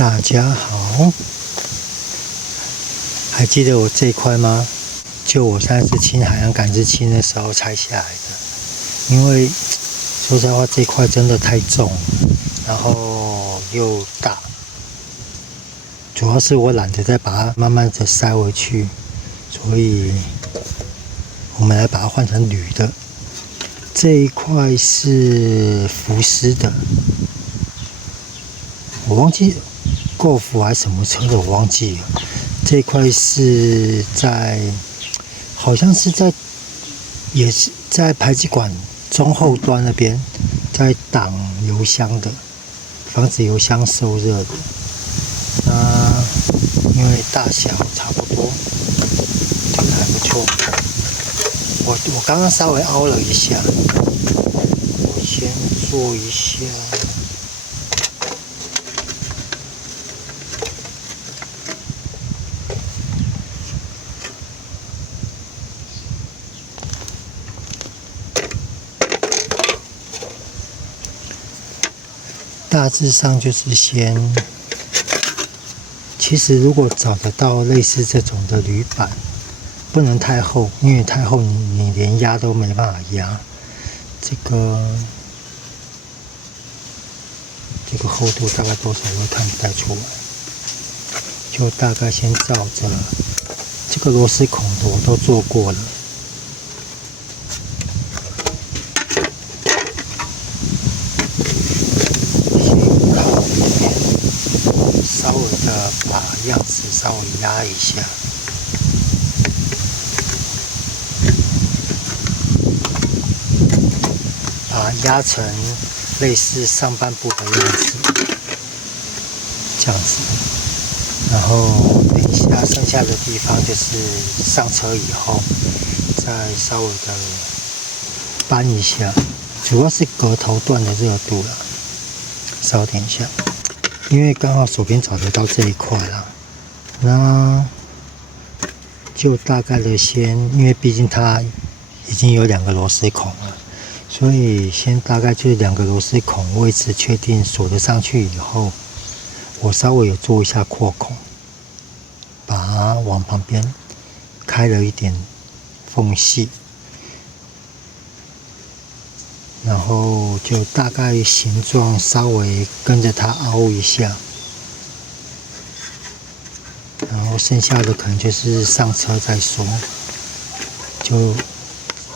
大家好，还记得我这一块吗？就我上次清海洋感知器的时候拆下来的，因为说实话这一块真的太重，然后又大，主要是我懒得再把它慢慢的塞回去，所以我们来把它换成铝的。这一块是福斯的，我忘记Golf还是什么车的，我忘记了。这一块是好像是也是在排气管中后端那边，在挡油箱的，防止油箱受热的。那因为大小差不多，这个还不错。我刚刚稍微凹了一下，我先做一下。大致上就是其实如果找得到类似这种的铝板，不能太厚，因为太厚你连压都没办法压。这个厚度大概多少我看不太出来，就大概先照着这个螺丝孔的我都做过了。稍微的把样子稍微压一下，把它压成类似上半部的样子，这样子。然后等一下剩下的地方就是上车以后再稍微的扳一下，主要是隔头段的热度啦，稍等一下。因为刚好手边找得到这一块啦，那就大概的因为毕竟它已经有2个螺丝孔了，所以先大概就是2个螺丝孔位置确定锁得上去以后，我稍微有做一下扩孔，把它往旁边开了一点缝隙。然后就大概形状稍微跟着它凹一下，然后剩下的可能就是上车再说，就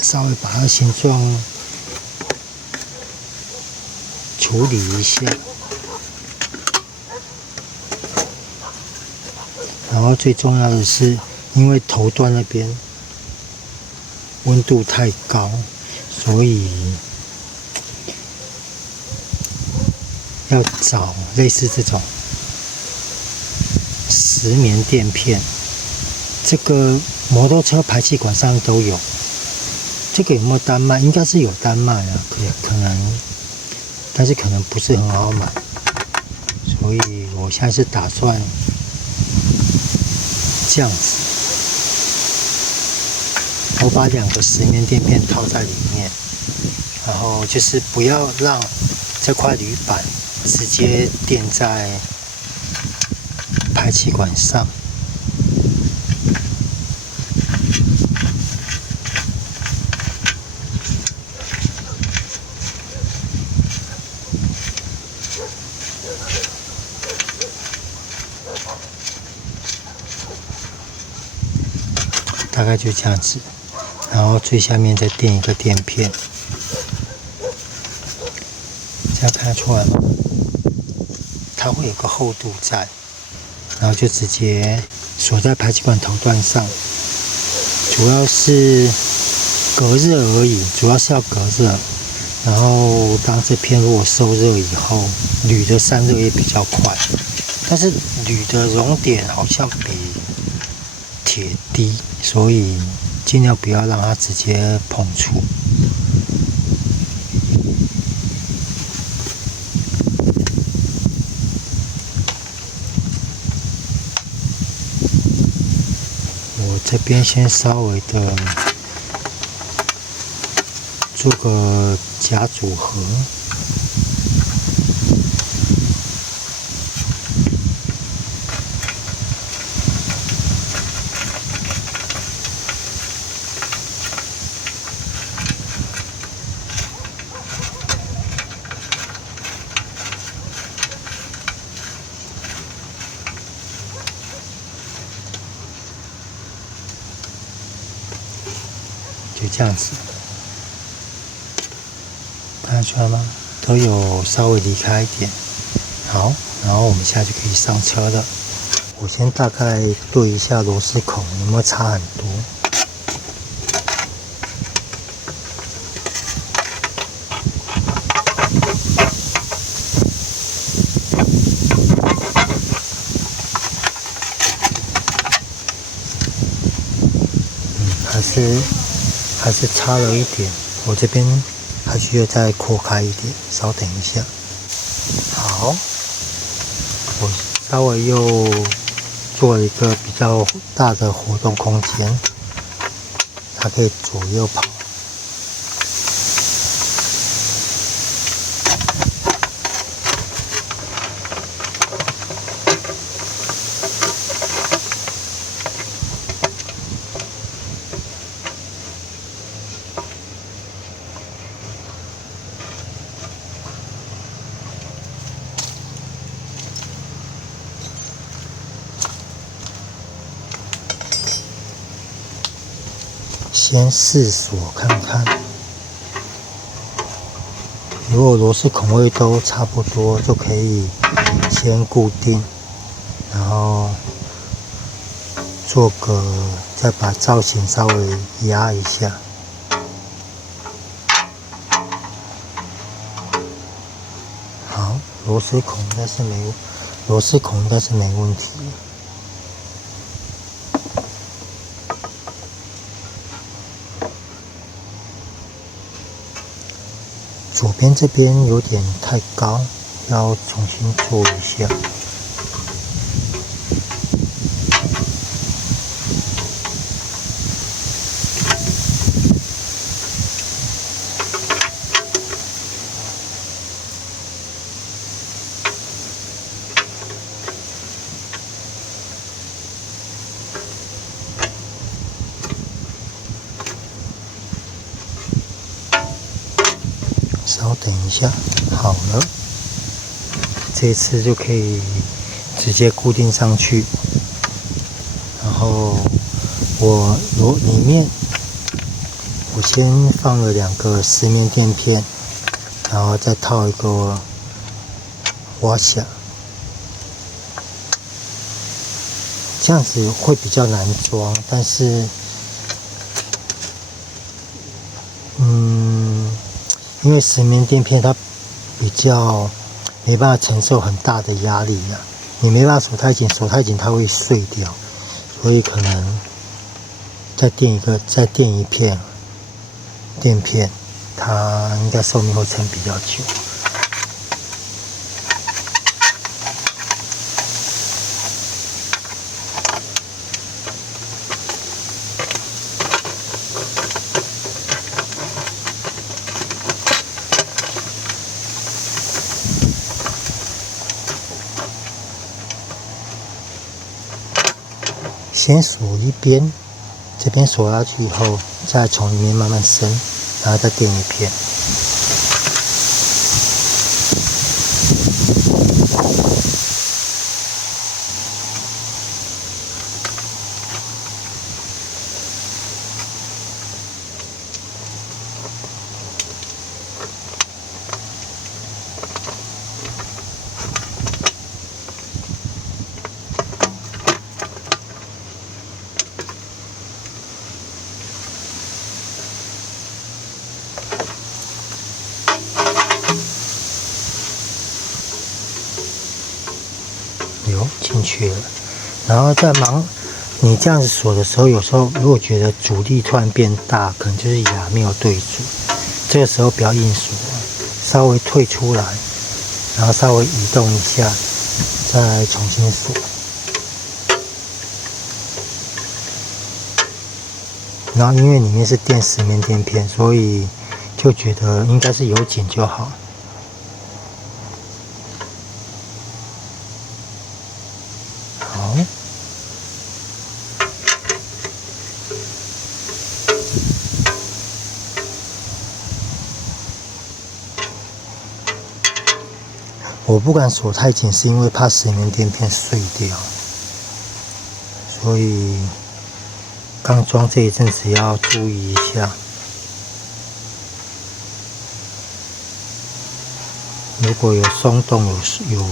稍微把它形状处理一下，然后最重要的是，因为头端那边温度太高，所以要找类似这种石棉垫片，这个摩托车排气管上都有。这个有没有单卖？应该是有单卖啊，可能，但是可能不是很好买，所以我现在是打算这样子，我把2个石棉垫片套在里面，然后就是不要让这块铝板直接垫在排气管上，大概就这样子，然后最下面再垫一个垫片，这样看得出来吗？它会有个厚度在，然后就直接锁在排气管头段上，主要是隔热而已，主要是要隔热。然后当这片如果受热以后，铝的散热也比较快，但是铝的熔点好像比铁低，所以尽量不要让它直接碰触。我这边先稍微的做个假组合，就这样子，看得出来吗？都有稍微离开一点。好，然后我们现在就可以上车了。我先大概对一下螺丝孔有没有差很多。还是差了一点，我这边还需要再扩开一点，稍等一下。好，我稍微又做了一个比较大的活动空间，它可以左右跑。先试锁看看，如果螺丝孔位都差不多，就可以先固定，然后再把造型稍微压一下。好，螺丝孔应该是没问题。左边这边有点太高，要重新做一下。稍等一下，好了，这次就可以直接固定上去。然后里面我先放了2个10面垫片，然后再套一个挖下，这样子会比较难装，但是因为10面垫片它比较没办法承受很大的压力啊，你没办法锁太紧它会碎掉，所以可能再垫一片垫片，它应该寿命会撑比较久。先锁一边，这边锁下去以后，再从里面慢慢升，然后再垫一片。进去了，然后你这样子锁的时候，有时候如果觉得阻力突然变大，可能就是牙没有对准，这个时候不要硬锁，稍微退出来，然后稍微移动一下，再重新锁。然后因为里面是垫10面垫片，所以就觉得应该是有紧就好。好，我不敢锁太紧，是因为怕10面垫片碎掉，所以刚装这一阵子要注意一下。如果有松动，有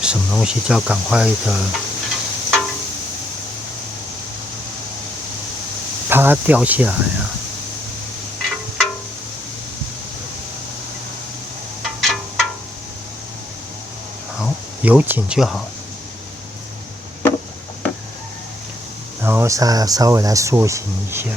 什么东西，就要赶快的怕它掉下来啊。好，有紧就好。然后稍微来塑形一下。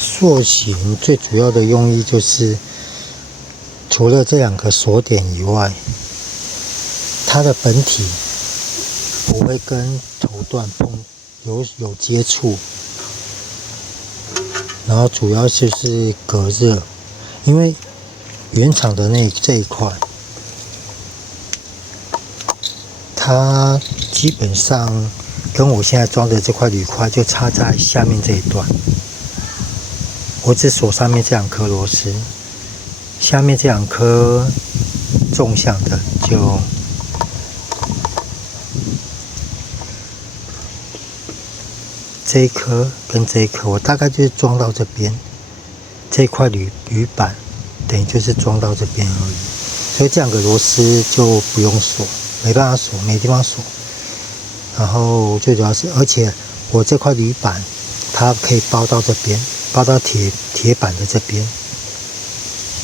塑形最主要的用意就是，除了这两个锁点以外，它的本体不会跟头段有接触。然后主要就是隔热，因为原厂的这一块，它基本上跟我现在装的这块铝块就插在下面这一段。我只锁上面这两颗螺丝，下面这两颗纵向的就这一颗跟这一颗，我大概就是装到这边，这一块铝板等于就是装到这边而已，所以这两个螺丝就不用锁，没办法锁，没地方锁。然后最主要是，而且我这块铝板它可以包到这边。包到铁板的这边，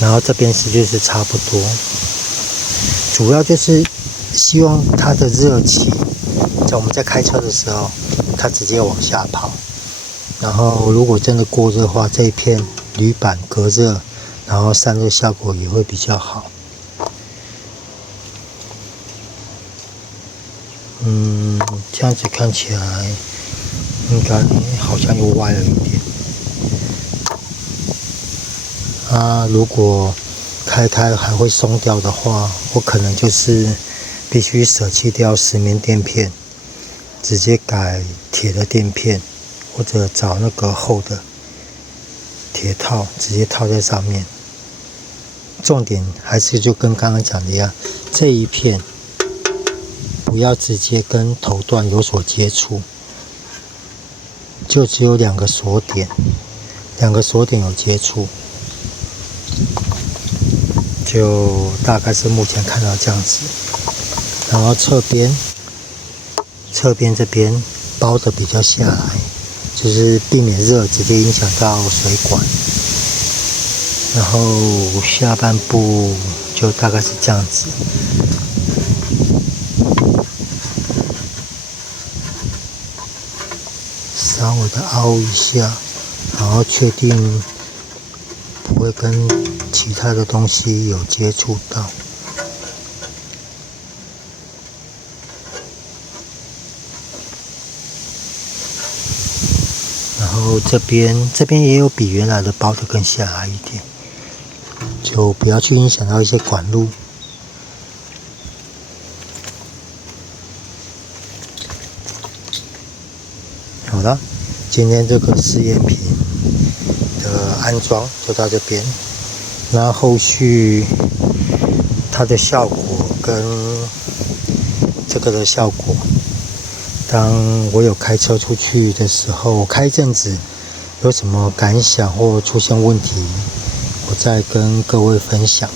然后这边就是差不多。主要就是希望它的热气，在我们在开车的时候，它直接往下跑。然后如果真的过热的话，这一片铝板隔热，然后散热效果也会比较好。这样子看起来应该好像又歪了一点。如果开还会松掉的话，我可能就是必须舍弃掉石棉垫片，直接改铁的垫片，或者找那个厚的铁套直接套在上面。重点还是就跟刚刚讲的一样，这一片不要直接跟头段有所接触，就只有两个锁点有接触。就大概是目前看到这样子，然后侧边这边包的比较下来，就是避免热直接影响到水管。然后下半部就大概是这样子，稍微的凹一下，然后确定不会跟其他的东西有接触到。然后这边也有比原来的包的更下来一点，就不要去影响到一些管路。好了，今天这个试验品的安装就到这边。那后续它的效果跟这个的效果，当我有开车出去的时候，我开一阵子有什么感想或出现问题，我再跟各位分享。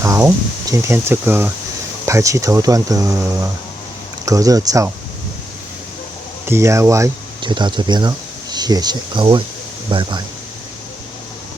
好，今天这个排气头段的隔热罩 DIY 就到这边了，谢谢各位，拜拜。